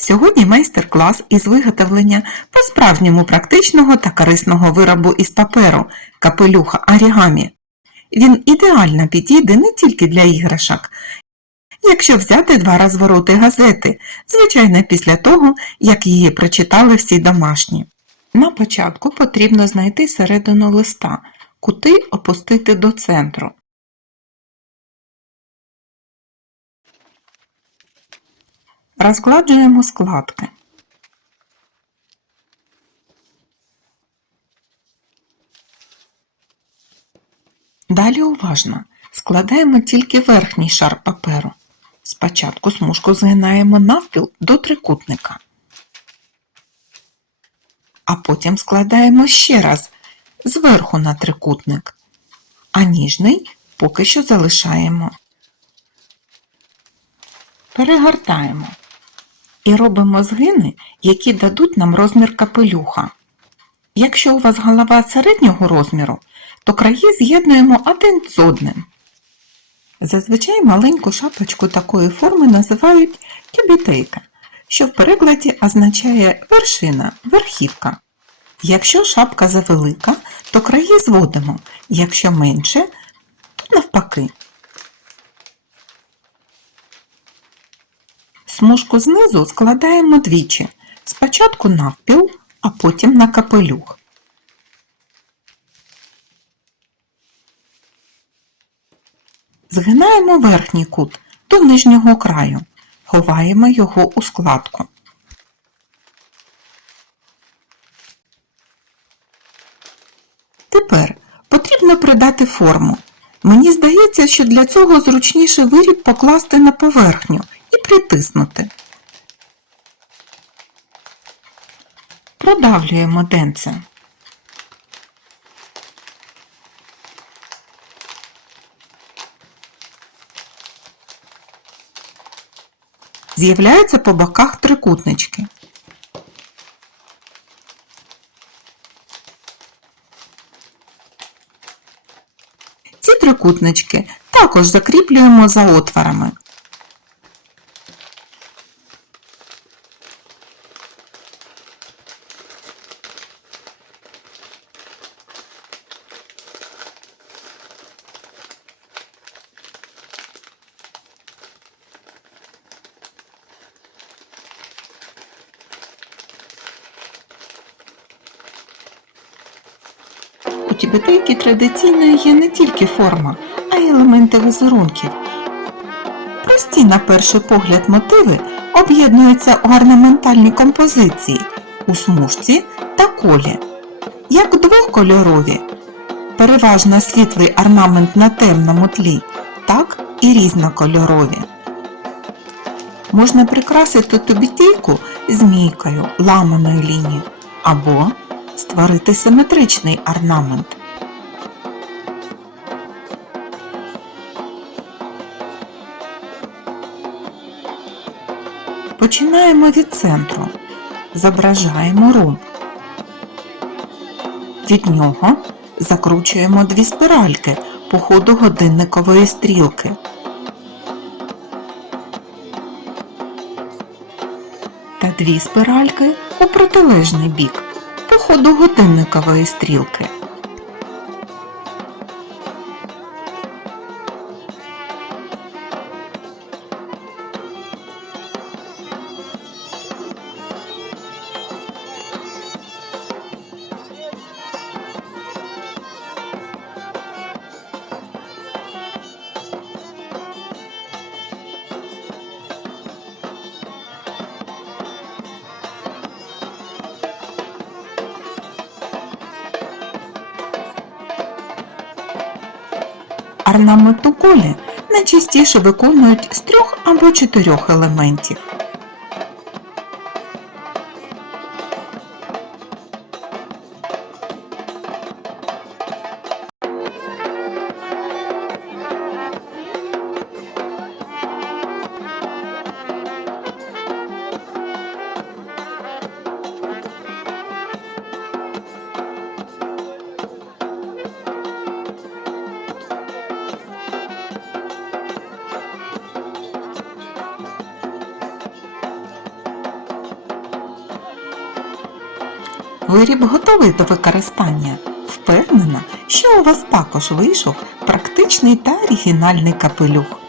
Сьогодні майстер-клас із виготовлення по-справжньому практичного та корисного виробу із паперу капелюха орігамі. Він ідеально підійде не тільки для іграшок. Якщо взяти два розвороти газети, звичайно після того, як її прочитали всі домашні. На початку потрібно знайти середину листа, кути опустити до центру. Розкладжуємо складки. Далі уважно складаємо тільки верхній шар паперу. Спочатку смужку згинаємо навпіл до трикутника, а потім складаємо ще раз зверху на трикутник, а ніжний поки що залишаємо. Перегортаємо і робимо згини, які дадуть нам розмір капелюха. Якщо у вас голова середнього розміру, то краї з'єднуємо один з одним. Зазвичай маленьку шапочку такої форми називають тюбітейка, що в перекладі означає вершина, верхівка. Якщо шапка завелика, то краї зводимо, якщо менше, то навпаки. Смужку знизу складаємо двічі. Спочатку навпіл, а потім на капелюх. Згинаємо верхній кут до нижнього краю. Ховаємо його у складку. Тепер потрібно придати форму. Мені здається, що для цього зручніше виріб покласти на поверхню притиснути. Продавлюємо денце. З'являються по боках трикутнички. Ці трикутнички також закріплюємо за отворами. Тібетейки традиційною є не тільки форма, а й елементи візерунків. Прості, на перший погляд, мотиви об'єднуються у орнаментальні композиції у смужці та колі, як двохкольорові, переважно світлий орнамент на темному тлі, так і різнокольорові. Можна прикрасити тубітейку змійкою ламаної лінії або створити симетричний орнамент. Починаємо від центру. Зображаємо ромб. Від нього закручуємо дві спіральки по ходу годинникової стрілки. Та дві спіральки у протилежний бік по ходу годинникової стрілки. Орнамент у колі найчастіше виконують з трьох або чотирьох елементів. Виріб готовий до використання. Впевнена, що у вас також вийшов практичний та оригінальний капелюх.